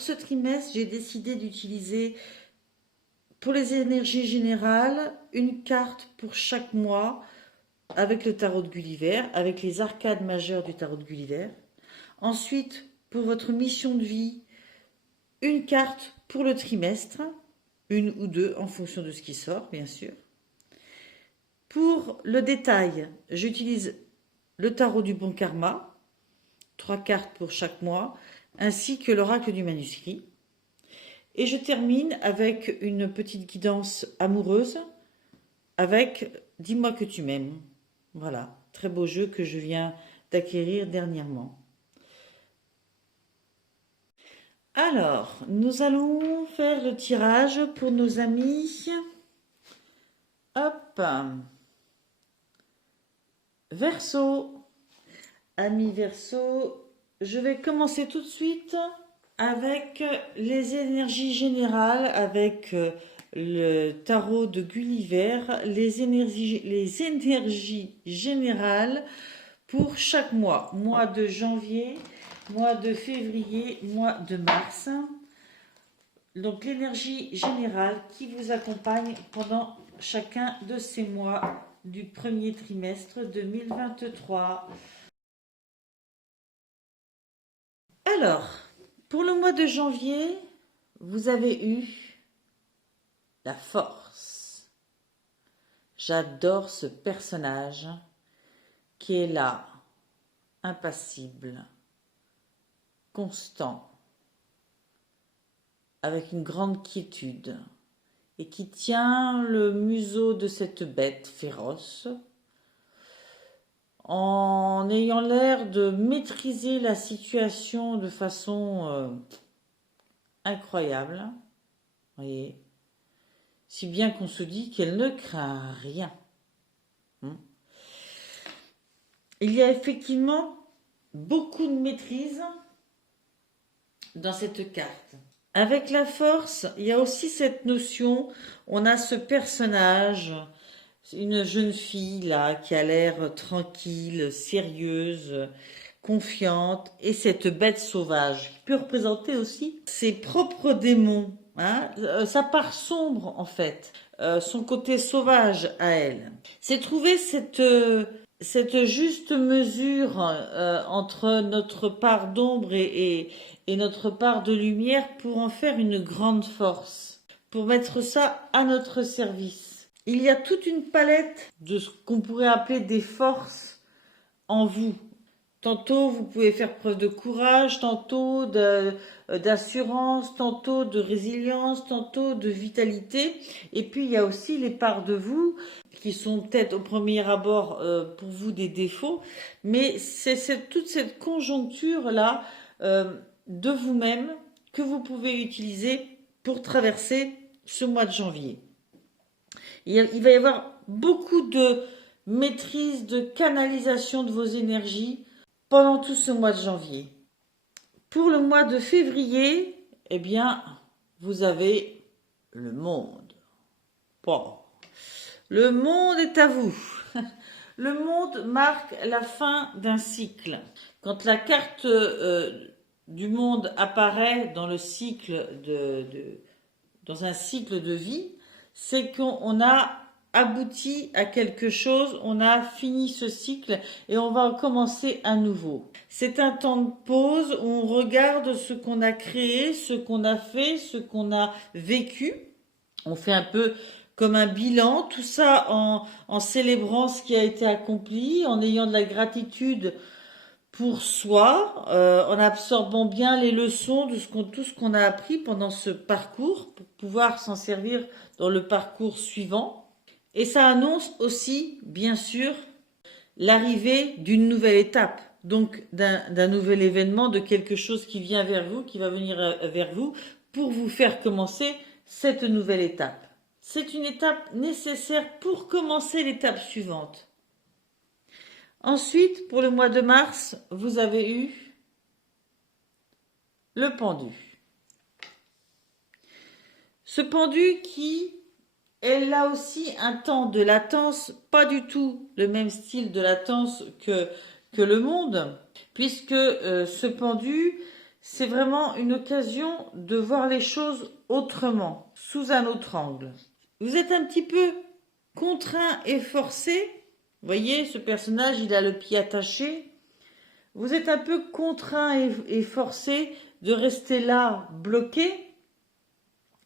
pour ce trimestre, j'ai décidé d'utiliser pour les énergies générales une carte pour chaque mois avec le tarot de Gulliver, avec les arcades majeures du tarot de Gulliver. Ensuite, pour votre mission de vie, une carte pour le trimestre, une ou deux en fonction de ce qui sort, bien sûr. Pour le détail, j'utilise le tarot du bon karma, 3 cartes pour chaque mois, ainsi que l'oracle du manuscrit. Et je termine avec une petite guidance amoureuse avec Dis-moi que tu m'aimes. Voilà, très beau jeu que je viens d'acquérir dernièrement. Alors, nous allons faire le tirage pour nos amis. Hop. Verseau. Amis Verseau, je vais commencer tout de suite avec les énergies générales, avec le tarot de Gulliver, les énergies générales pour chaque mois. Mois de janvier, mois de février, mois de mars. Donc l'énergie générale qui vous accompagne pendant chacun de ces mois du premier trimestre 2023. Alors, pour le mois de janvier, vous avez eu la force. J'adore ce personnage qui est là, impassible, constant, avec une grande quiétude et qui tient le museau de cette bête féroce en ayant l'air de maîtriser la situation de façon incroyable. Vous voyez, si bien qu'on se dit qu'elle ne craint rien. Il y a effectivement beaucoup de maîtrise dans cette carte. Avec la force, il y a aussi cette notion, on a ce personnage, une jeune fille là qui a l'air tranquille, sérieuse, confiante, et cette bête sauvage qui peut représenter aussi ses propres démons, hein, sa part sombre en fait, son côté sauvage à elle. C'est trouver cette juste mesure entre notre part d'ombre et notre part de lumière pour en faire une grande force, pour mettre ça à notre service. Il y a toute une palette de ce qu'on pourrait appeler des forces en vous. Tantôt, vous pouvez faire preuve de courage, tantôt d'assurance, tantôt de résilience, tantôt de vitalité. Et puis, il y a aussi les parts de vous qui sont peut-être au premier abord pour vous des défauts, mais c'est toute cette conjoncture-là de vous-même que vous pouvez utiliser pour traverser ce mois de janvier. Il va y avoir beaucoup de maîtrise, de canalisation de vos énergies pendant tout ce mois de janvier. Pour le mois de février, eh bien, vous avez le monde. Bon. Le monde est à vous. Le monde marque la fin d'un cycle. Quand la carte du monde apparaît dans le cycle dans un cycle de vie, c'est qu'on a abouti à quelque chose, on a fini ce cycle et on va commencer à nouveau. C'est un temps de pause où on regarde ce qu'on a créé, ce qu'on a fait, ce qu'on a vécu. On fait un peu comme un bilan, tout ça en célébrant ce qui a été accompli, en ayant de la gratitude pour soi, en absorbant bien les leçons de tout ce qu'on a appris pendant ce parcours pour pouvoir s'en servir dans le parcours suivant. Et ça annonce aussi, bien sûr, l'arrivée d'une nouvelle étape, donc d'un nouvel événement, de quelque chose qui vient vers vous, qui va venir vers vous pour vous faire commencer cette nouvelle étape. C'est une étape nécessaire pour commencer l'étape suivante. Ensuite, pour le mois de mars, vous avez eu le pendu. Ce pendu qui est là aussi un temps de latence, pas du tout le même style de latence que le monde, puisque ce pendu, c'est vraiment une occasion de voir les choses autrement, sous un autre angle. Vous êtes un petit peu contraint et forcé. Vous voyez, ce personnage, il a le pied attaché. Vous êtes un peu contraint et forcé de rester là, bloqué,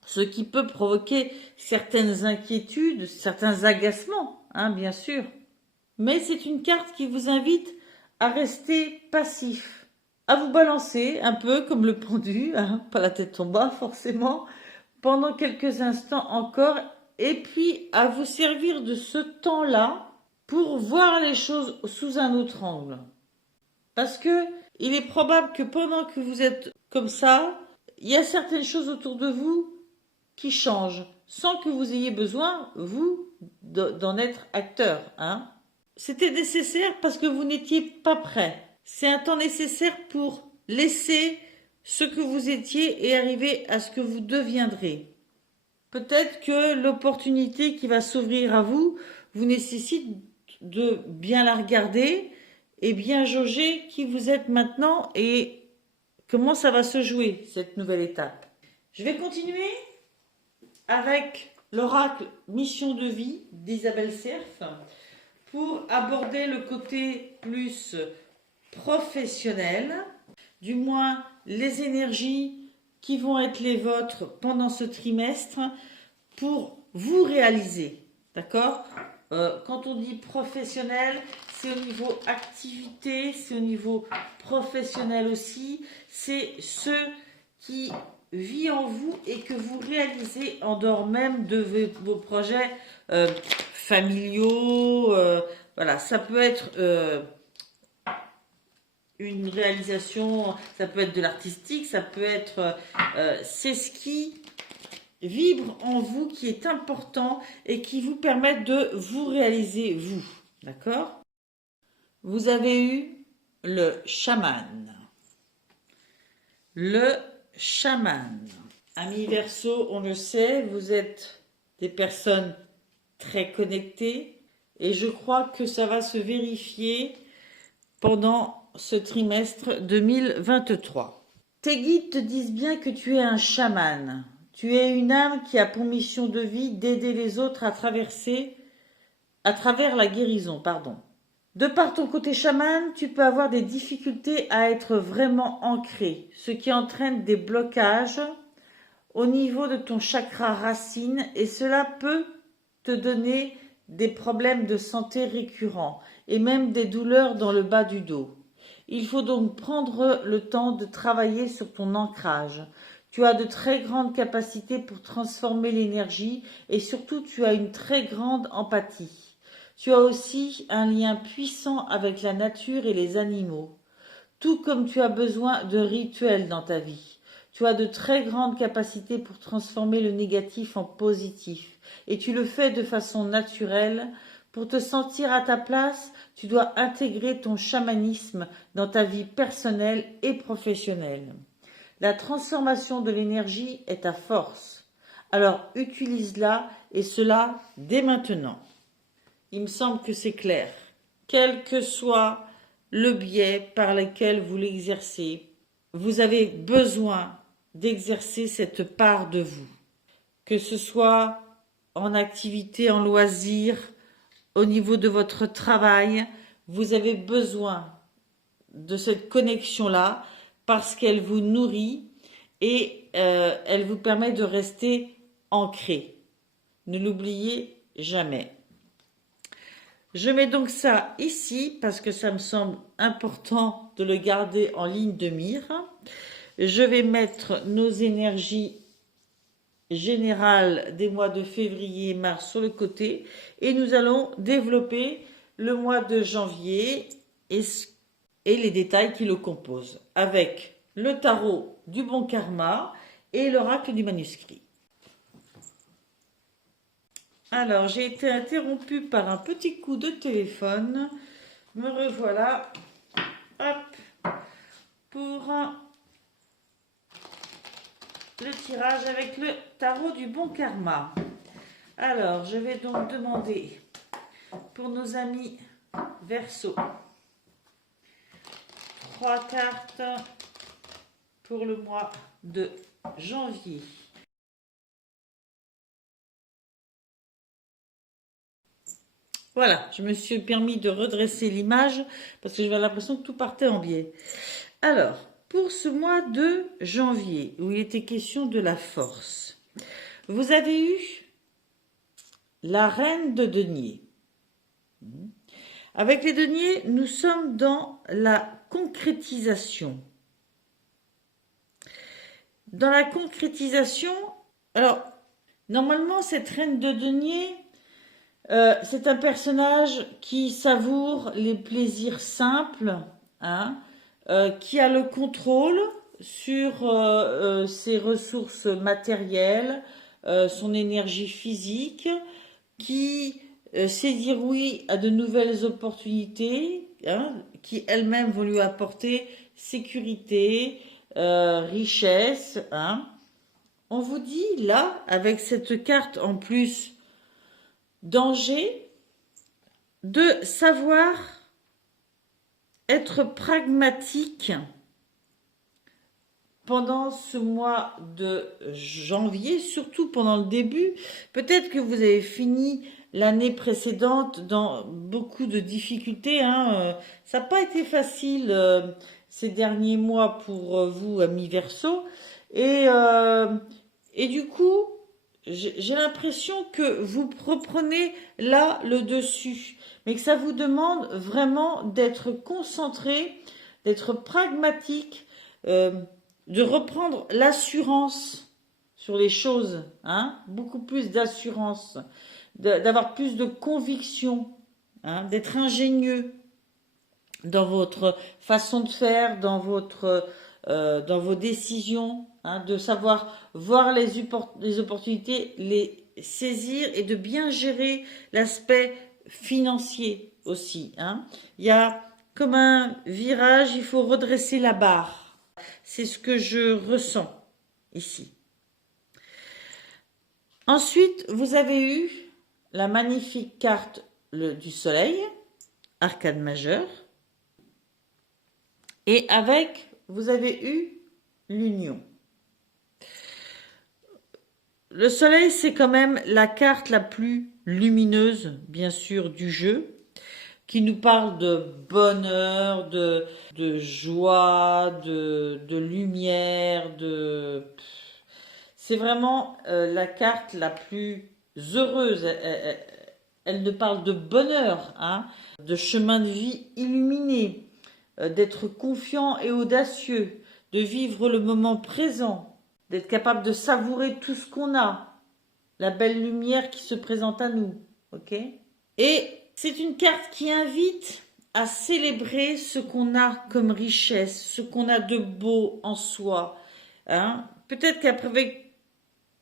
ce qui peut provoquer certaines inquiétudes, certains agacements, hein, bien sûr. Mais c'est une carte qui vous invite à rester passif, à vous balancer un peu comme le pendu, hein, pas la tête en bas forcément, pendant quelques instants encore, et puis à vous servir de ce temps-là pour voir les choses sous un autre angle. Parce que il est probable que pendant que vous êtes comme ça, il y a certaines choses autour de vous qui changent, sans que vous ayez besoin, vous, d'en être acteur, hein. C'était nécessaire parce que vous n'étiez pas prêt. C'est un temps nécessaire pour laisser ce que vous étiez et arriver à ce que vous deviendrez. Peut-être que l'opportunité qui va s'ouvrir à vous vous nécessite de bien la regarder et bien jauger qui vous êtes maintenant et comment ça va se jouer, cette nouvelle étape. Je vais continuer avec l'oracle Mission de vie d'Isabelle Cerf pour aborder le côté plus professionnel, du moins les énergies qui vont être les vôtres pendant ce trimestre pour vous réaliser. D'accord ? Quand on dit professionnel, c'est au niveau activité, c'est au niveau professionnel aussi. C'est ce qui vit en vous et que vous réalisez en dehors même de vos projets familiaux. Voilà, ça peut être une réalisation, ça peut être de l'artistique, ça peut être... c'est ce qui vibre en vous, qui est important et qui vous permet de vous réaliser vous. D'accord ? Vous avez eu le chaman. Le chaman. Amis Verseau, on le sait, vous êtes des personnes très connectées et je crois que ça va se vérifier pendant ce trimestre 2023. Tes guides te disent bien que tu es un chaman. Tu es une âme qui a pour mission de vie d'aider les autres à travers la guérison, pardon. De par ton côté chaman, tu peux avoir des difficultés à être vraiment ancré, ce qui entraîne des blocages au niveau de ton chakra racine et cela peut te donner des problèmes de santé récurrents et même des douleurs dans le bas du dos. Il faut donc prendre le temps de travailler sur ton ancrage. Tu as de très grandes capacités pour transformer l'énergie et surtout tu as une très grande empathie. Tu as aussi un lien puissant avec la nature et les animaux, tout comme tu as besoin de rituels dans ta vie. Tu as de très grandes capacités pour transformer le négatif en positif et tu le fais de façon naturelle. Pour te sentir à ta place, tu dois intégrer ton chamanisme dans ta vie personnelle et professionnelle. La transformation de l'énergie est ta force. Alors utilise-la et cela dès maintenant. Il me semble que c'est clair. Quel que soit le biais par lequel vous l'exercez, vous avez besoin d'exercer cette part de vous. Que ce soit en activité, en loisir, au niveau de votre travail, vous avez besoin de cette connexion-là parce qu'elle vous nourrit et elle vous permet de rester ancré. Ne l'oubliez jamais. Je mets donc ça ici parce que ça me semble important de le garder en ligne de mire. Je vais mettre nos énergies générales des mois de février et mars sur le côté et nous allons développer le mois de janvier et les détails qui le composent avec le tarot du bon karma et l'oracle du manuscrit. Alors, j'ai été interrompue par un petit coup de téléphone. Me revoilà. Hop. Pour le tirage avec le tarot du bon karma. Alors, je vais donc demander pour nos amis Verseau 3 cartes pour le mois de janvier. Voilà, je me suis permis de redresser l'image parce que j'avais l'impression que tout partait en biais. Alors, pour ce mois de janvier, où il était question de la force, vous avez eu la reine de denier. Avec les deniers, nous sommes dans la concrétisation. Dans la concrétisation, alors, normalement, cette reine de denier, c'est un personnage qui savoure les plaisirs simples, hein, qui a le contrôle sur ses ressources matérielles, son énergie physique, qui sait dire oui à de nouvelles opportunités, hein, qui elles-mêmes vont lui apporter sécurité, richesse. Hein. On vous dit là, avec cette carte en plus, danger, de savoir être pragmatique pendant ce mois de janvier, surtout pendant le début. Peut-être que vous avez fini l'année précédente dans beaucoup de difficultés. Hein. Ça n'a pas été facile ces derniers mois pour vous, amis Verseau. Et du coup, j'ai l'impression que vous reprenez là le dessus, mais que ça vous demande vraiment d'être concentré, d'être pragmatique, de reprendre l'assurance sur les choses, hein, beaucoup plus d'assurance, d'avoir plus de conviction, hein, d'être ingénieux dans votre façon de faire, dans vos décisions, hein, de savoir voir les opportunités, les saisir et de bien gérer l'aspect financier aussi. Hein. Il y a comme un virage, il faut redresser la barre. C'est ce que je ressens ici. Ensuite, vous avez eu la magnifique carte du soleil, arcane majeure. Et avec, vous avez eu l'union. Le soleil, c'est quand même la carte la plus lumineuse, bien sûr, du jeu, qui nous parle de bonheur, de joie, de lumière, c'est vraiment la carte la plus heureuse. Elle nous parle de bonheur, hein, de chemin de vie illuminé, d'être confiant et audacieux, de vivre le moment présent, d'être capable de savourer tout ce qu'on a, la belle lumière qui se présente à nous, ok? Et c'est une carte qui invite à célébrer ce qu'on a comme richesse, ce qu'on a de beau en soi. Hein? Peut-être qu'après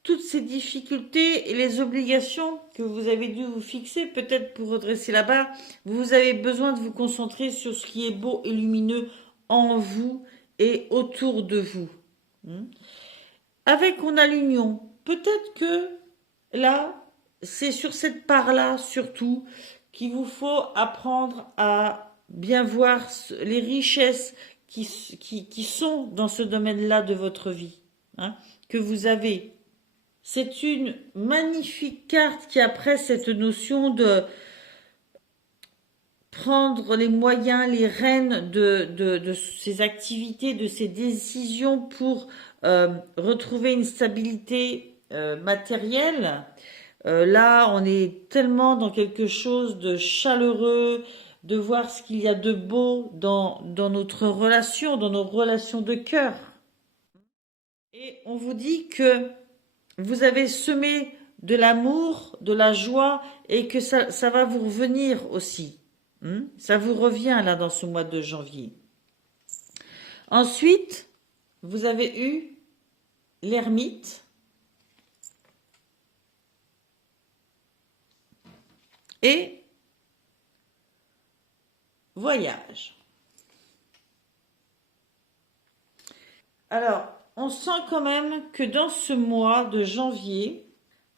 toutes ces difficultés et les obligations que vous avez dû vous fixer, peut-être pour redresser la barre, vous avez besoin de vous concentrer sur ce qui est beau et lumineux en vous et autour de vous. Avec on a l'union. Peut-être que là, c'est sur cette part-là surtout qu'il vous faut apprendre à bien voir les richesses qui sont dans ce domaine-là de votre vie, hein, que vous avez. C'est une magnifique carte qui, après cette notion de prendre les moyens, les rênes de ces activités, de ces décisions pour retrouver une stabilité matérielle. Là, on est tellement dans quelque chose de chaleureux, de voir ce qu'il y a de beau dans notre relation, dans nos relations de cœur. Et on vous dit que vous avez semé de l'amour, de la joie, et que ça va vous revenir aussi. Ça vous revient là dans ce mois de janvier. Ensuite, vous avez eu l'ermite et voyage. Alors, on sent quand même que dans ce mois de janvier,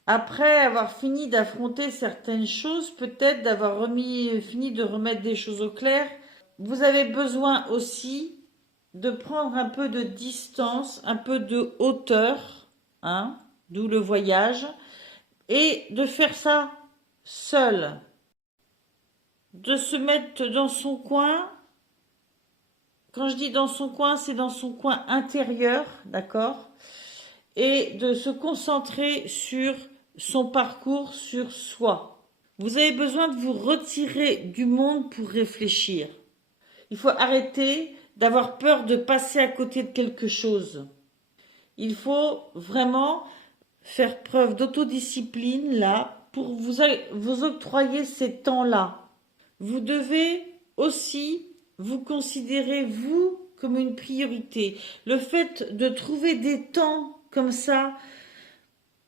après avoir fini d'affronter certaines choses, peut-être d'avoir fini de remettre des choses au clair, vous avez besoin aussi de prendre un peu de distance, un peu de hauteur, hein, d'où le voyage, et de faire ça seul, de se mettre dans son coin. Quand je dis dans son coin, c'est dans son coin intérieur, d'accord? Et de se concentrer sur son parcours, sur soi. Vous avez besoin de vous retirer du monde pour réfléchir. Il faut arrêter d'avoir peur de passer à côté de quelque chose. Il faut vraiment faire preuve d'autodiscipline là pour vous octroyer ces temps-là. Vous devez aussi vous considérer, vous, comme une priorité. Le fait de trouver des temps comme ça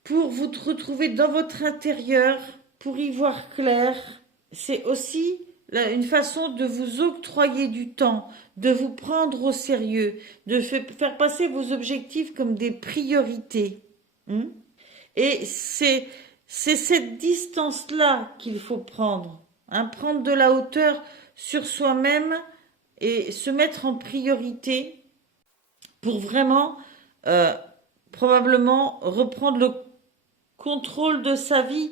pour vous retrouver dans votre intérieur, pour y voir clair, c'est aussi une façon de vous octroyer du temps, de vous prendre au sérieux, de faire passer vos objectifs comme des priorités. Et c'est cette distance-là qu'il faut prendre. Prendre de la hauteur sur soi-même et se mettre en priorité pour vraiment, probablement, reprendre le contrôle de sa vie,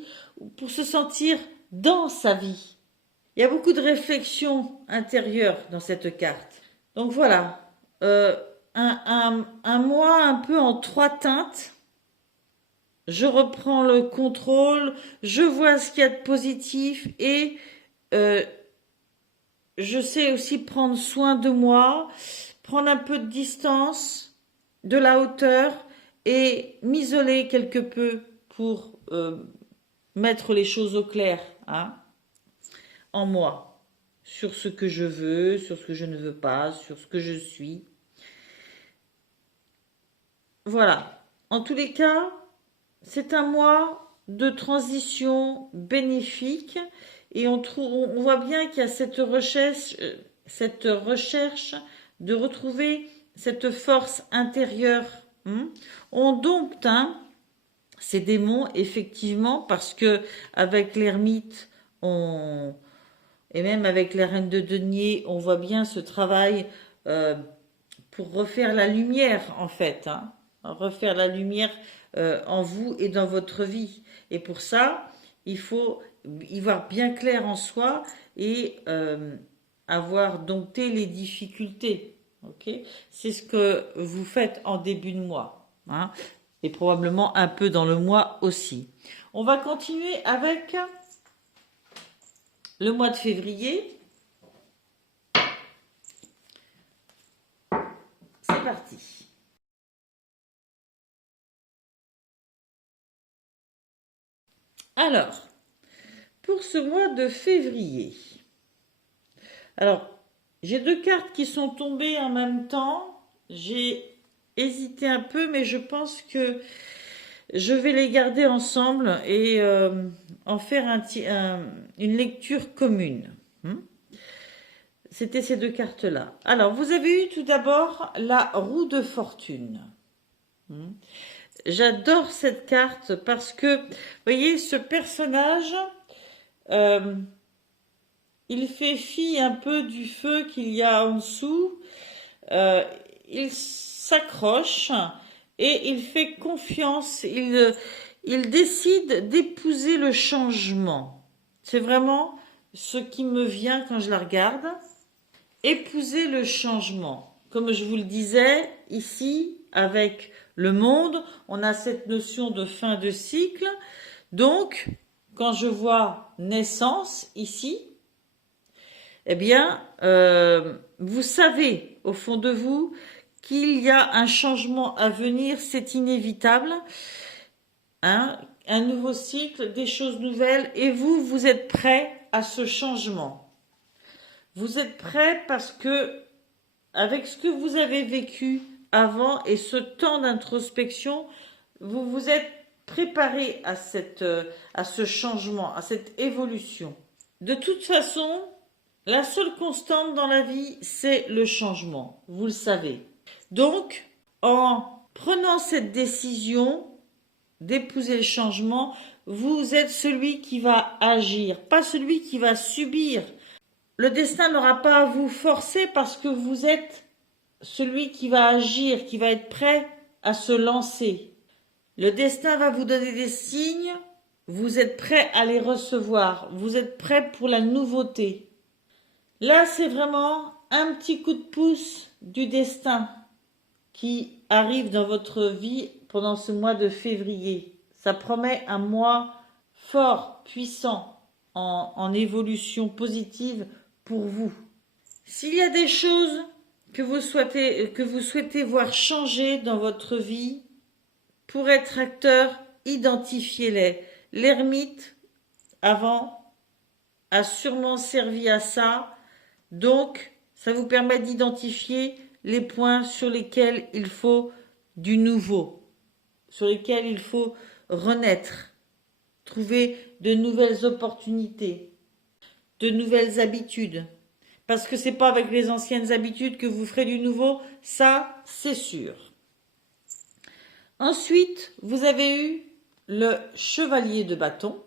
pour se sentir dans sa vie. Il y a beaucoup de réflexions intérieures dans cette carte. Donc voilà, un mois un peu en 3 teintes. Je reprends le contrôle, je vois ce qu'il y a de positif et je sais aussi prendre soin de moi, prendre un peu de distance, de la hauteur et m'isoler quelque peu pour mettre les choses au clair, hein, en moi, sur ce que je veux, sur ce que je ne veux pas, sur ce que je suis. Voilà. En tous les cas, c'est un mois de transition bénéfique et on voit bien qu'il y a cette recherche de retrouver cette force intérieure. On dompte ces démons effectivement parce que avec l'ermite et même avec la reine de denier, on voit bien ce travail pour refaire la lumière en fait, refaire la lumière en vous et dans votre vie. Et pour ça, il faut y voir bien clair en soi et avoir dompté les difficultés. Okay, c'est ce que vous faites en début de mois, et probablement un peu dans le mois aussi. On va continuer avec le mois de février. C'est parti. Alors, pour ce mois de février, alors, j'ai 2 cartes qui sont tombées en même temps. J'ai hésité un peu, mais je pense que je vais les garder ensemble et en faire une lecture commune. C'était ces 2 cartes-là. Alors, vous avez eu tout d'abord la roue de fortune. J'adore cette carte parce que, vous voyez, ce personnage, il fait fi un peu du feu qu'il y a en dessous. Il s'accroche et il fait confiance. Il décide d'épouser le changement. C'est vraiment ce qui me vient quand je la regarde. Épouser le changement. Comme je vous le disais, ici, avec le monde, on a cette notion de fin de cycle. Donc, quand je vois naissance ici, eh bien, vous savez au fond de vous qu'il y a un changement à venir, c'est inévitable, un nouveau cycle, des choses nouvelles, et vous êtes prêt à ce changement. Vous êtes prêt parce que, avec ce que vous avez vécu avant et ce temps d'introspection, vous vous êtes préparé à ce changement, à cette évolution. De toute façon, la seule constante dans la vie, c'est le changement, vous le savez. Donc, en prenant cette décision d'épouser le changement, vous êtes celui qui va agir, pas celui qui va subir. Le destin n'aura pas à vous forcer parce que vous êtes celui qui va agir, qui va être prêt à se lancer. Le destin va vous donner des signes, vous êtes prêt à les recevoir, vous êtes prêt pour la nouveauté. Là, c'est vraiment un petit coup de pouce du destin qui arrive dans votre vie pendant ce mois de février. Ça promet un mois fort, puissant, en évolution positive pour vous. S'il y a des choses que vous souhaitez voir changer dans votre vie, pour être acteur, identifiez-les. L'ermite, avant, a sûrement servi à ça. Donc, ça vous permet d'identifier les points sur lesquels il faut du nouveau, sur lesquels il faut renaître, trouver de nouvelles opportunités, de nouvelles habitudes. Parce que c'est pas avec les anciennes habitudes que vous ferez du nouveau, ça, c'est sûr. Ensuite, vous avez eu le chevalier de bâton,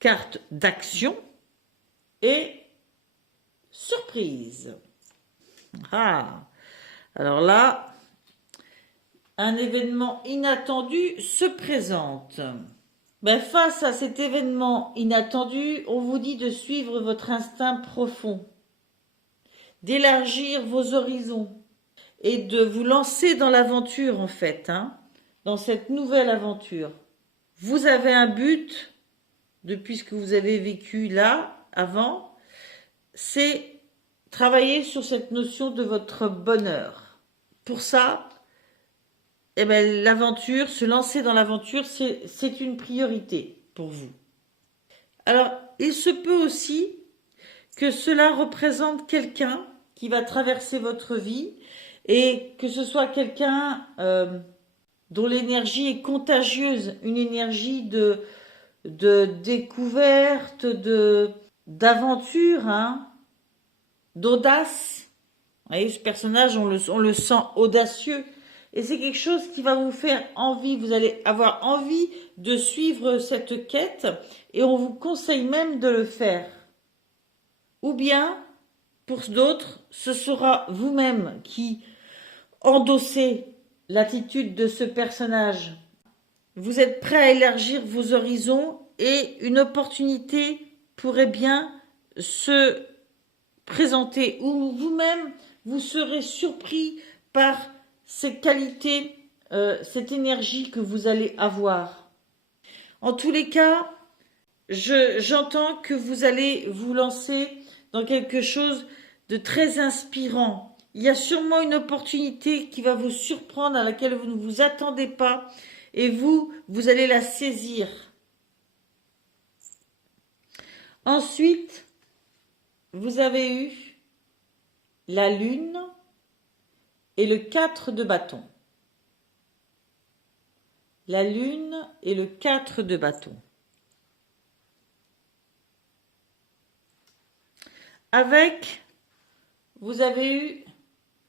carte d'action et surprise. Ah, alors là, un événement inattendu se présente. Face à cet événement inattendu, on vous dit de suivre votre instinct profond, d'élargir vos horizons et de vous lancer dans l'aventure en fait, dans cette nouvelle aventure. Vous avez un but, depuis ce que vous avez vécu là, avant, c'est travailler sur cette notion de votre bonheur. Pour ça, l'aventure, se lancer dans l'aventure, c'est une priorité pour vous. Alors, il se peut aussi que cela représente quelqu'un qui va traverser votre vie et que ce soit quelqu'un dont l'énergie est contagieuse, une énergie de découverte, d'aventure, d'audace. Vous voyez, ce personnage, on le sent audacieux. Et c'est quelque chose qui va vous faire envie. Vous allez avoir envie de suivre cette quête et on vous conseille même de le faire. Ou bien, pour d'autres, ce sera vous-même qui endossez l'attitude de ce personnage. Vous êtes prêt à élargir vos horizons et une opportunité pourrait bien se présenter ou vous-même vous serez surpris par ces qualités, cette énergie que vous allez avoir. En tous les cas, j'entends que vous allez vous lancer dans quelque chose de très inspirant. Il y a sûrement une opportunité qui va vous surprendre, à laquelle vous ne vous attendez pas, et vous allez la saisir. Ensuite, vous avez eu la lune et le 4 de bâton. La lune et le 4 de bâton. Avec, vous avez eu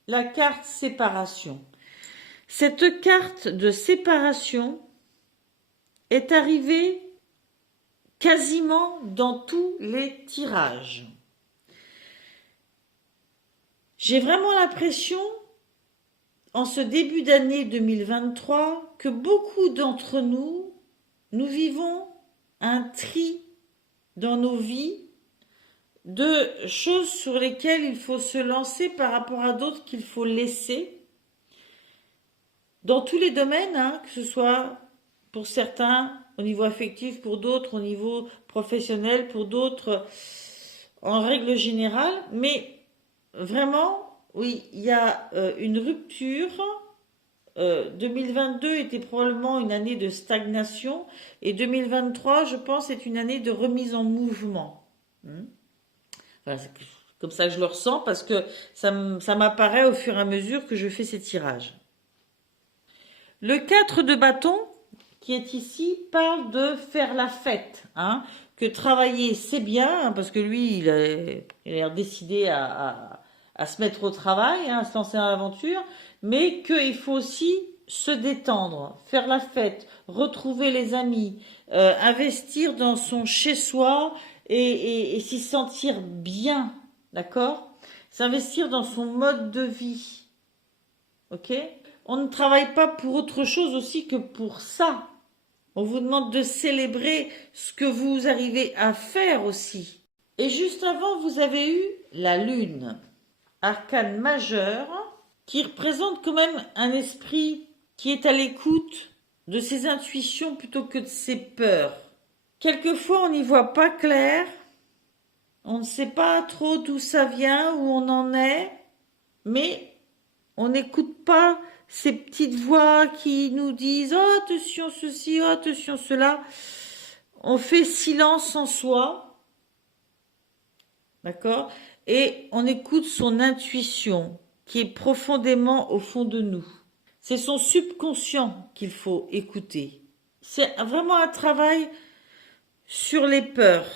la carte séparation. Cette carte de séparation est arrivée quasiment dans tous les tirages. J'ai vraiment l'impression, en ce début d'année 2023, que beaucoup d'entre nous, nous vivons un tri dans nos vies de choses sur lesquelles il faut se lancer par rapport à d'autres qu'il faut laisser. Dans tous les domaines, que ce soit pour certains au niveau affectif, pour d'autres au niveau professionnel, pour d'autres en règle générale. Mais vraiment, oui, il y a une rupture. 2022 était probablement une année de stagnation et 2023, je pense, est une année de remise en mouvement. Voilà, c'est comme ça que je le ressens parce que ça m'apparaît au fur et à mesure que je fais ces tirages. Le 4 de bâton, qui est ici, parle de faire la fête. Que travailler, c'est bien, parce que lui, il a l'air décidé à se mettre au travail, à se lancer dans l'aventure, mais qu'il faut aussi se détendre, faire la fête, retrouver les amis, investir dans son chez-soi et s'y sentir bien, d'accord ? s'investir dans son mode de vie. Ok? On ne travaille pas pour autre chose aussi que pour ça. On vous demande de célébrer ce que vous arrivez à faire aussi. Et juste avant, vous avez eu la lune, arcane majeur, qui représente quand même un esprit qui est à l'écoute de ses intuitions plutôt que de ses peurs. Quelquefois, on n'y voit pas clair, on ne sait pas trop d'où ça vient, où on en est, mais on n'écoute pas ces petites voix qui nous disent « Oh, attention ceci, oh, attention cela ». On fait silence en soi, d'accord? Et on écoute son intuition qui est profondément au fond de nous. C'est son subconscient qu'il faut écouter. C'est vraiment un travail sur les peurs.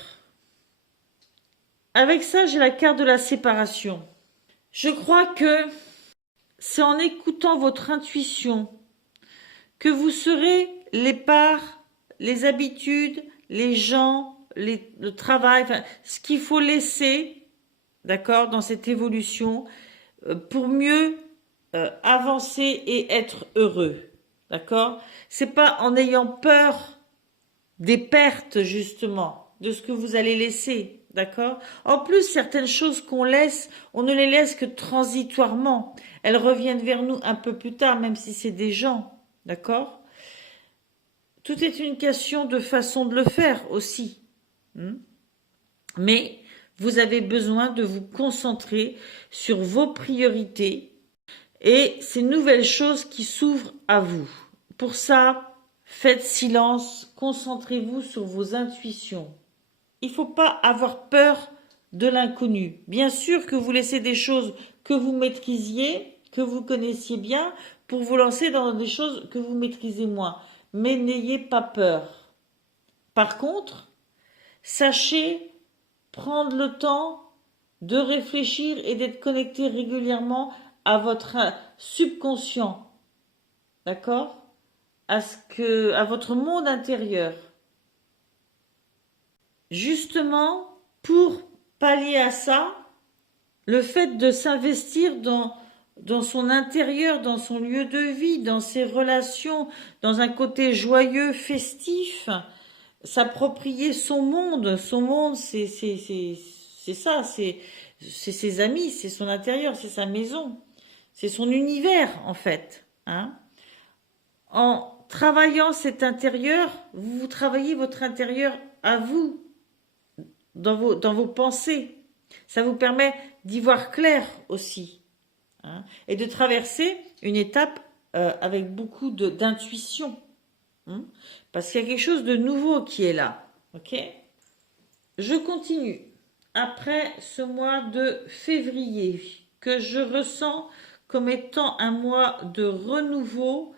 Avec ça, j'ai la carte de la séparation. Je crois que c'est en écoutant votre intuition que vous saurez les parts, les habitudes, les gens, le travail, enfin, ce qu'il faut laisser, d'accord, dans cette évolution pour mieux avancer et être heureux, d'accord? C'est pas en ayant peur des pertes, justement, de ce que vous allez laisser, d'accord? En plus, certaines choses qu'on laisse, on ne les laisse que transitoirement. Elles reviennent vers nous un peu plus tard, même si c'est des gens, d'accord? Tout est une question de façon de le faire aussi. Mais vous avez besoin de vous concentrer sur vos priorités et ces nouvelles choses qui s'ouvrent à vous. Pour ça, faites silence, concentrez-vous sur vos intuitions. Il ne faut pas avoir peur de l'inconnu. Bien sûr que vous laissez des choses que vous maîtrisiez, que vous connaissiez bien, pour vous lancer dans des choses que vous maîtrisez moins. Mais n'ayez pas peur. Par contre, sachez prendre le temps de réfléchir et d'être connecté régulièrement à votre subconscient, d'accord? À votre monde intérieur. Justement, pour pallier à ça, le fait de s'investir dans son intérieur, dans son lieu de vie, dans ses relations, dans un côté joyeux, festif, s'approprier son monde. Son monde, c'est ça, c'est ses amis, c'est son intérieur, c'est sa maison, c'est son univers en fait. Hein. En travaillant cet intérieur, vous travaillez votre intérieur à vous, dans vos pensées. Ça vous permet d'y voir clair aussi. Hein, et de traverser une étape avec beaucoup d'intuition. Hein, parce qu'il y a quelque chose de nouveau qui est là. Ok ? Je continue. Après ce mois de février, que je ressens comme étant un mois de renouveau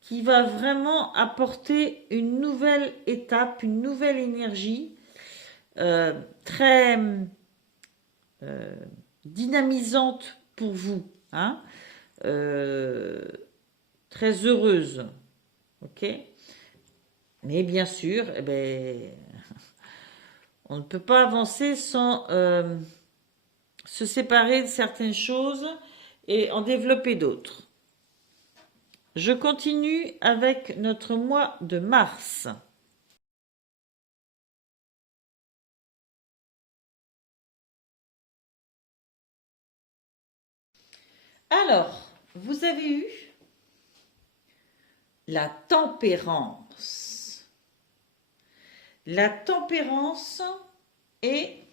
qui va vraiment apporter une nouvelle étape, une nouvelle énergie très dynamisante pour vous, hein, très heureuse, ok. Mais bien sûr, eh ben, on ne peut pas avancer sans se séparer de certaines choses et en développer d'autres. Je continue avec notre mois de mars. Alors, vous avez eu la tempérance. La tempérance est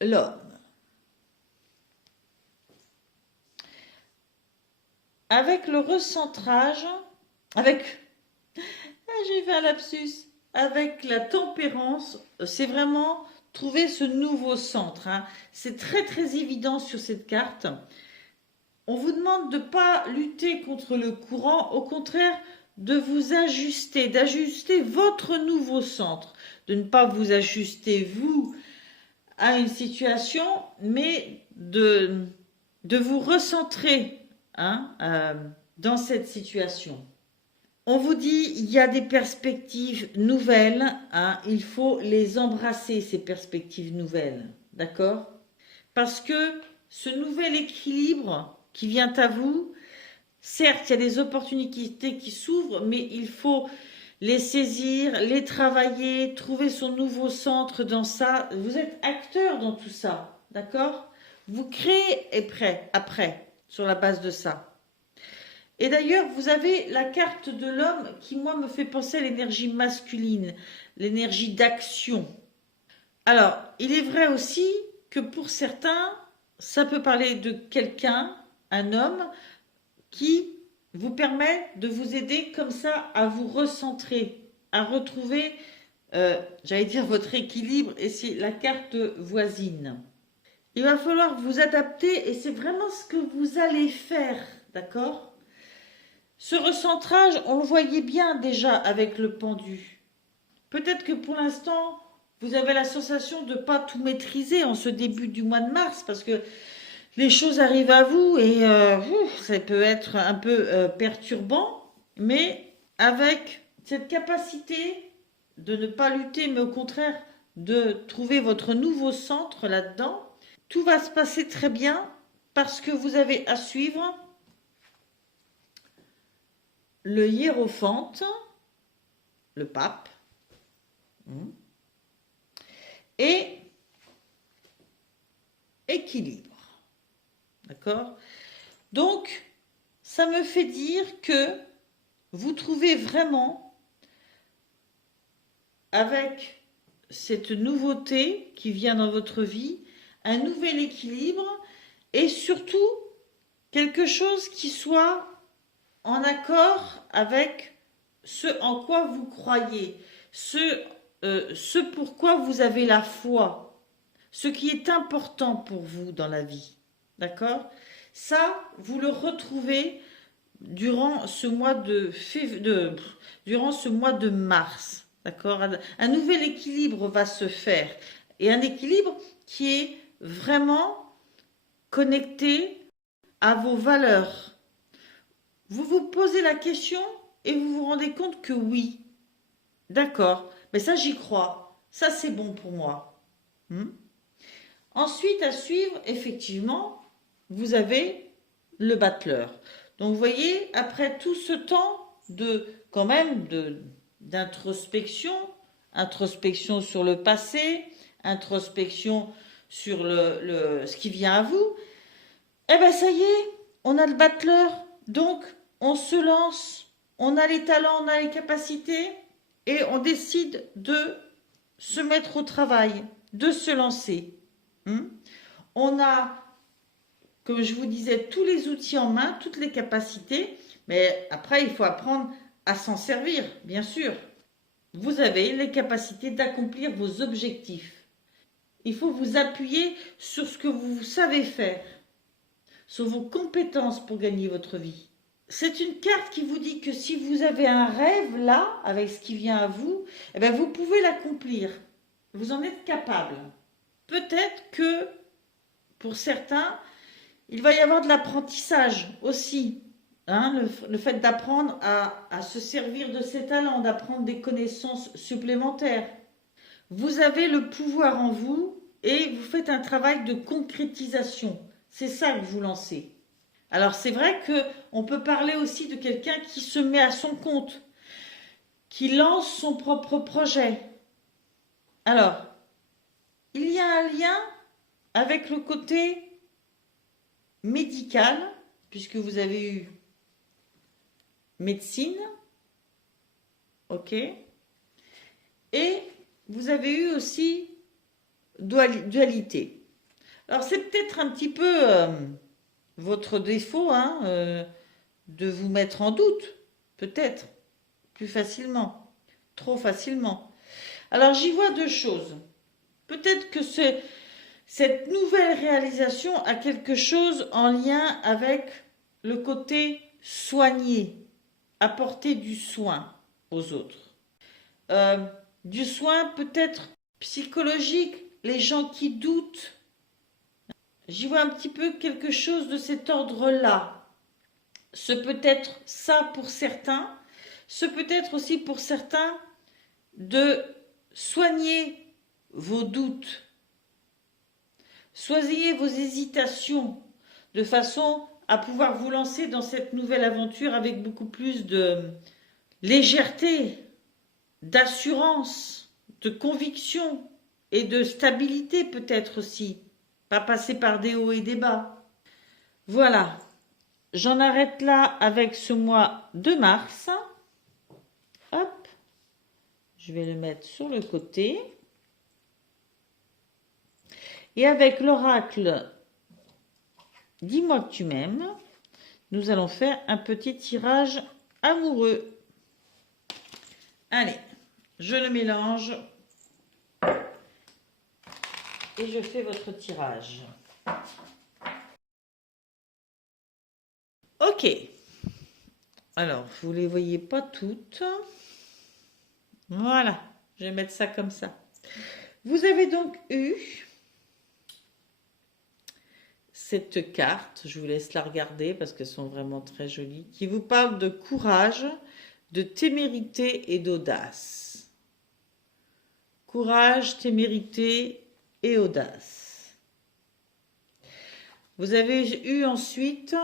l'homme. Avec le recentrage, j'ai fait un lapsus, avec la tempérance, c'est vraiment trouver ce nouveau centre. Hein. C'est très très évident sur cette carte. On vous demande de ne pas lutter contre le courant, au contraire de vous ajuster, d'ajuster votre nouveau centre, de ne pas vous ajuster vous à une situation, mais de vous recentrer hein, dans cette situation. On vous dit, il y a des perspectives nouvelles, hein, il faut les embrasser, ces perspectives nouvelles. d'accord? Parce que ce nouvel équilibre qui vient à vous, certes, il y a des opportunités qui s'ouvrent, mais il faut les saisir, les travailler, trouver son nouveau centre dans ça. Vous êtes acteur dans tout ça, d'accord? Vous créez après, sur la base de ça. Et d'ailleurs, vous avez la carte de l'homme qui, moi, me fait penser à l'énergie masculine, l'énergie d'action. Alors, il est vrai aussi que pour certains, ça peut parler de quelqu'un, un homme, qui vous permet de vous aider comme ça à vous recentrer, à retrouver, j'allais dire, votre équilibre, et c'est la carte voisine. Il va falloir vous adapter et c'est vraiment ce que vous allez faire, d'accord? Ce recentrage, on le voyait bien déjà avec le pendu. Peut-être que pour l'instant, vous avez la sensation de ne pas tout maîtriser en ce début du mois de mars parce que les choses arrivent à vous et ça peut être un peu perturbant, mais avec cette capacité de ne pas lutter, mais au contraire de trouver votre nouveau centre là-dedans, tout va se passer très bien parce que vous avez à suivre le hiérophante, le pape, et équilibre. D'accord? Donc, ça me fait dire que vous trouvez vraiment, avec cette nouveauté qui vient dans votre vie, un nouvel équilibre et surtout quelque chose qui soit en accord avec ce en quoi vous croyez, ce pourquoi vous avez la foi, ce qui est important pour vous dans la vie. D'accord? Ça, vous le retrouvez durant ce mois durant ce mois de mars. D'accord? Un nouvel équilibre va se faire. Et un équilibre qui est vraiment connecté à vos valeurs. Vous vous posez la question et vous vous rendez compte que oui. D'accord, mais ça j'y crois. Ça c'est bon pour moi. Ensuite, à suivre, effectivement, vous avez le battleur. Donc, vous voyez, après tout ce temps quand même, d'introspection, introspection sur le passé, introspection sur ce qui vient à vous, eh ben ça y est, on a le battleur. Donc, on se lance, on a les talents, on a les capacités, et on décide de se mettre au travail, de se lancer. On a, comme je vous disais, tous les outils en main, toutes les capacités, mais après, il faut apprendre à s'en servir, bien sûr. Vous avez les capacités d'accomplir vos objectifs. Il faut vous appuyer sur ce que vous savez faire, sur vos compétences pour gagner votre vie. C'est une carte qui vous dit que si vous avez un rêve là, avec ce qui vient à vous, eh bien vous pouvez l'accomplir. Vous en êtes capable. Peut-être que pour certains, il va y avoir de l'apprentissage aussi. Le fait d'apprendre à se servir de ses talents, d'apprendre des connaissances supplémentaires. Vous avez le pouvoir en vous et vous faites un travail de concrétisation. C'est ça que vous lancez. Alors c'est vrai qu'on peut parler aussi de quelqu'un qui se met à son compte, qui lance son propre projet. Alors, il y a un lien avec le côté médical, puisque vous avez eu médecine, ok, et vous avez eu aussi dualité. Alors c'est peut-être un petit peu votre défaut de vous mettre en doute, peut-être, plus facilement, trop facilement. Alors j'y vois deux choses. Peut-être que cette nouvelle réalisation a quelque chose en lien avec le côté soigner, apporter du soin aux autres. Du soin peut-être psychologique, les gens qui doutent. J'y vois un petit peu quelque chose de cet ordre-là. Ce peut être ça pour certains, ce peut être aussi pour certains de soigner vos doutes. Soignez vos hésitations de façon à pouvoir vous lancer dans cette nouvelle aventure avec beaucoup plus de légèreté, d'assurance, de conviction et de stabilité peut-être aussi. Pas passer par des hauts et des bas. Voilà, j'en arrête là avec ce mois de mars. Hop, je vais le mettre sur le côté. Et avec l'oracle « Dis-moi que tu m'aimes », nous allons faire un petit tirage amoureux. Allez, je le mélange et je fais votre tirage. Ok. Alors, vous ne les voyez pas toutes. Voilà, je vais mettre ça comme ça. Vous avez donc eu cette carte, je vous laisse la regarder parce qu'elles sont vraiment très jolies, qui vous parle de courage, de témérité et d'audace. Courage, témérité et audace. Vous avez eu ensuite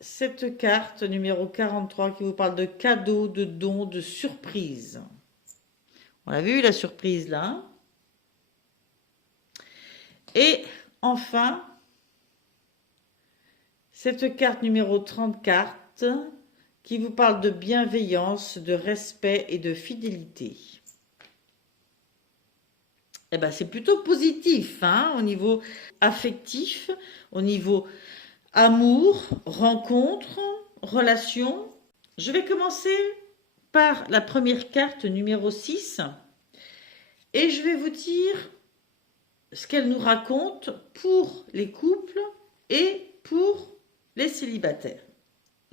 cette carte numéro 43 qui vous parle de cadeaux, de dons, de surprises. On a vu la surprise là. Et enfin, cette carte numéro 34 qui vous parle de bienveillance, de respect et de fidélité. Eh ben, c'est plutôt positif hein, au niveau affectif, au niveau amour, rencontre, relation. Je vais commencer par la première carte numéro 6 et je vais vous dire ce qu'elle nous raconte pour les couples et pour les célibataires.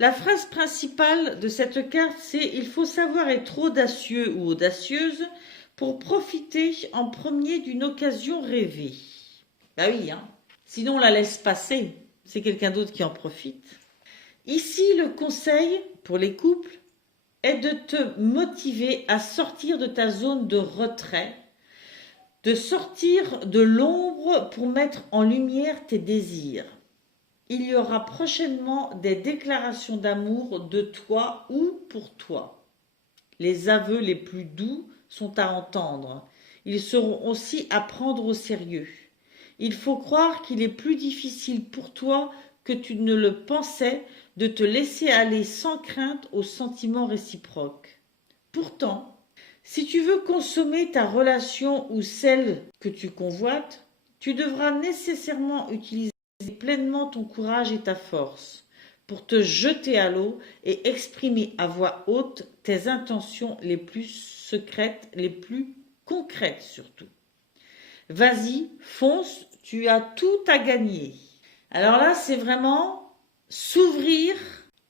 La phrase principale de cette carte, c'est « Il faut savoir être audacieux ou audacieuse pour profiter en premier d'une occasion rêvée. » Bah oui, hein. Sinon on la laisse passer, c'est quelqu'un d'autre qui en profite. Ici, le conseil pour les couples est de te motiver à sortir de ta zone de retrait, de sortir de l'ombre pour mettre en lumière tes désirs. Il y aura prochainement des déclarations d'amour de toi ou pour toi. Les aveux les plus doux sont à entendre. Ils seront aussi à prendre au sérieux. Il faut croire qu'il est plus difficile pour toi que tu ne le pensais de te laisser aller sans crainte aux sentiments réciproques. Pourtant, si tu veux consommer ta relation ou celle que tu convoites, tu devras nécessairement utiliser pleinement ton courage et ta force pour te jeter à l'eau et exprimer à voix haute tes intentions les plus secrètes, les plus concrètes surtout. Vas-y, fonce, tu as tout à gagner. Alors là, c'est vraiment s'ouvrir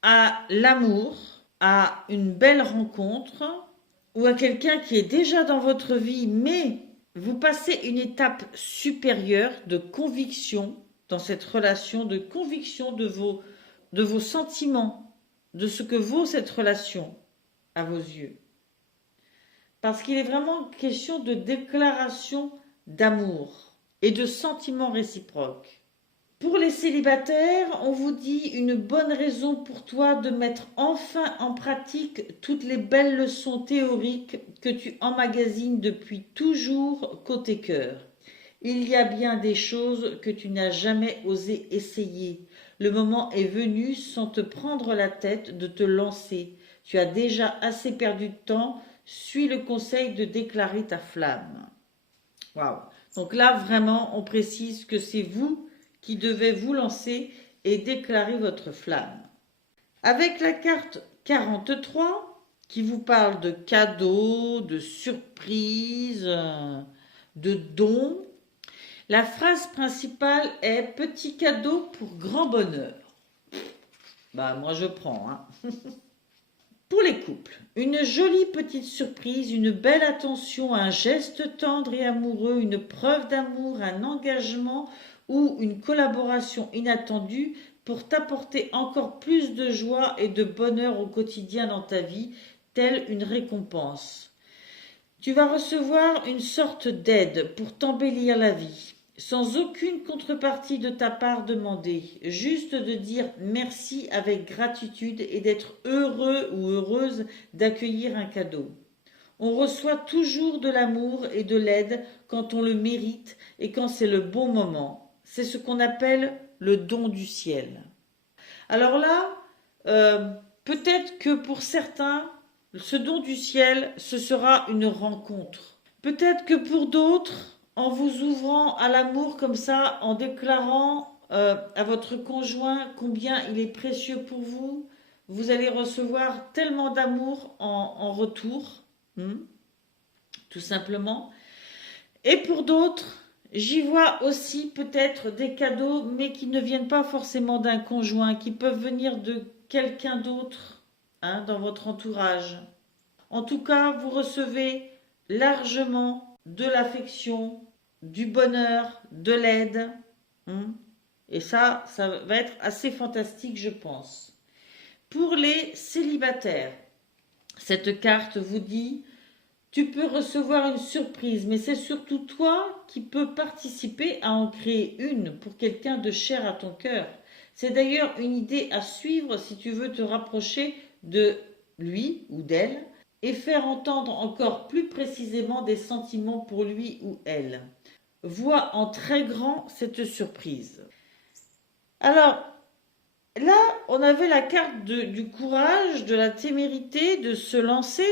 à l'amour, à une belle rencontre ou à quelqu'un qui est déjà dans votre vie, mais vous passez une étape supérieure de conviction dans cette relation, de conviction de vos sentiments, de ce que vaut cette relation à vos yeux. Parce qu'il est vraiment question de déclaration d'amour et de sentiments réciproques. Pour les célibataires, on vous dit une bonne raison pour toi de mettre enfin en pratique toutes les belles leçons théoriques que tu emmagasines depuis toujours côté cœur. Il y a bien des choses que tu n'as jamais osé essayer. Le moment est venu, sans te prendre la tête, de te lancer. Tu as déjà assez perdu de temps. Suis le conseil de déclarer ta flamme. Waouh! Donc là, vraiment, on précise que c'est vous qui devez vous lancer et déclarer votre flamme. Avec la carte 43, qui vous parle de cadeaux, de surprises, de dons, la phrase principale est « Petit cadeau pour grand bonheur ». Bah, moi je prends, hein. Pour les couples, une jolie petite surprise, une belle attention, un geste tendre et amoureux, une preuve d'amour, un engagement ou une collaboration inattendue pour t'apporter encore plus de joie et de bonheur au quotidien dans ta vie, telle une récompense. Tu vas recevoir une sorte d'aide pour t'embellir la vie, sans aucune contrepartie de ta part demandée, juste de dire merci avec gratitude et d'être heureux ou heureuse d'accueillir un cadeau. On reçoit toujours de l'amour et de l'aide quand on le mérite et quand c'est le bon moment. C'est ce qu'on appelle le don du ciel. Alors là, peut-être que pour certains, ce don du ciel, ce sera une rencontre. Peut-être que pour d'autres, en vous ouvrant à l'amour comme ça, en déclarant à votre conjoint combien il est précieux pour vous, vous allez recevoir tellement d'amour en retour, tout simplement. Et pour d'autres, j'y vois aussi peut-être des cadeaux, mais qui ne viennent pas forcément d'un conjoint, qui peuvent venir de quelqu'un d'autre dans votre entourage. En tout cas, vous recevez largement de l'affection, du bonheur, de l'aide. Et ça va être assez fantastique, je pense. Pour les célibataires, cette carte vous dit: tu peux recevoir une surprise, mais c'est surtout toi qui peux participer à en créer une pour quelqu'un de cher à ton cœur. C'est d'ailleurs une idée à suivre si tu veux te rapprocher de lui ou d'elle et faire entendre encore plus précisément des sentiments pour lui ou elle. Vois en très grand cette surprise. Alors, là, on avait la carte du courage, de la témérité, de se lancer,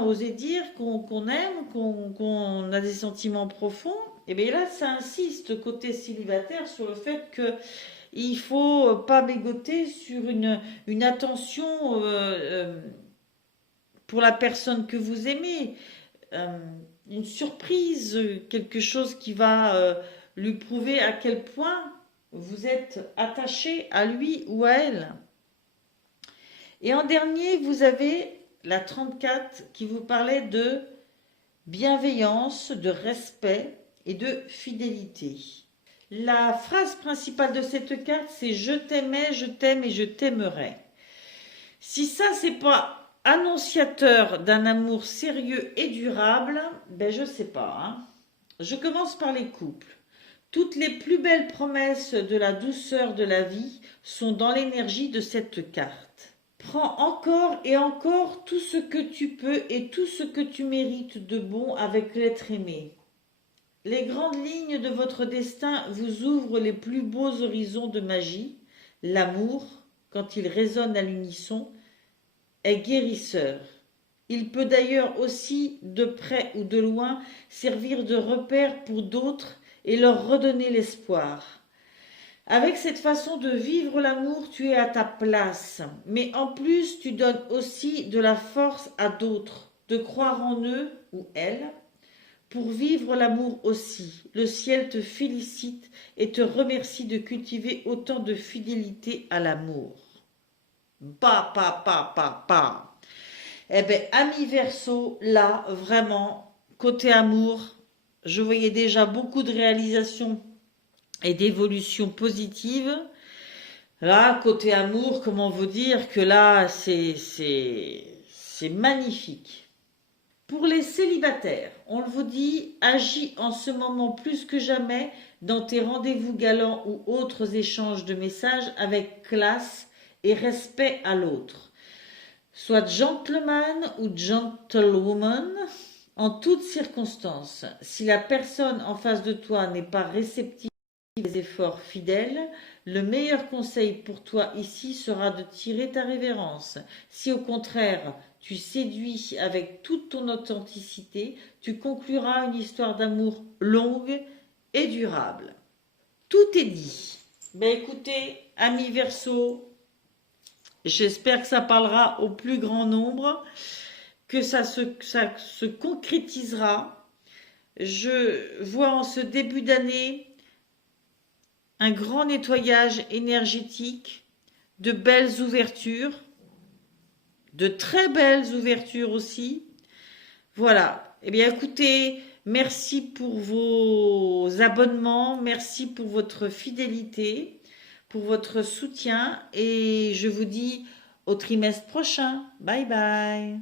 oser dire qu'on aime, qu'on a des sentiments profonds. Et bien là, ça insiste côté célibataire sur le fait que il faut pas mégoter sur une attention pour la personne que vous aimez, une surprise, quelque chose qui va lui prouver à quel point vous êtes attaché à lui ou à elle. Et en dernier, vous avez la 34 qui vous parlait de bienveillance, de respect et de fidélité. La phrase principale de cette carte, c'est: je t'aimais, je t'aime et je t'aimerai. Si ça, c'est pas annonciateur d'un amour sérieux et durable, ben je sais pas. Je commence par les couples. Toutes les plus belles promesses de la douceur de la vie sont dans l'énergie de cette carte. Prends encore et encore tout ce que tu peux et tout ce que tu mérites de bon avec l'être aimé. Les grandes lignes de votre destin vous ouvrent les plus beaux horizons de magie. L'amour, quand il résonne à l'unisson, est guérisseur. Il peut d'ailleurs aussi, de près ou de loin, servir de repère pour d'autres et leur redonner l'espoir. Avec cette façon de vivre l'amour, tu es à ta place, mais en plus tu donnes aussi de la force à d'autres de croire en eux ou elles pour vivre l'amour aussi. Le ciel te félicite et te remercie de cultiver autant de fidélité à l'amour. Eh bien, ami Verseau, là, vraiment, côté amour, je voyais déjà beaucoup de réalisations et d'évolutions positives. Là, côté amour, comment vous dire que là, c'est magnifique. Pour les célibataires, on vous dit: agis en ce moment plus que jamais dans tes rendez-vous galants ou autres échanges de messages avec classe et respect à l'autre. Sois gentleman ou gentlewoman en toutes circonstances. Si la personne en face de toi n'est pas réceptive à des efforts fidèles, le meilleur conseil pour toi ici sera de tirer ta révérence. Si au contraire tu séduis avec toute ton authenticité, tu concluras une histoire d'amour longue et durable. Tout est dit. Ben écoutez, amis Verseau, j'espère que ça parlera au plus grand nombre, que ça se concrétisera. Je vois en ce début d'année un grand nettoyage énergétique, de belles ouvertures, de très belles ouvertures aussi. Voilà. Eh bien, écoutez, merci pour vos abonnements, merci pour votre fidélité, pour votre soutien et je vous dis au trimestre prochain. Bye bye.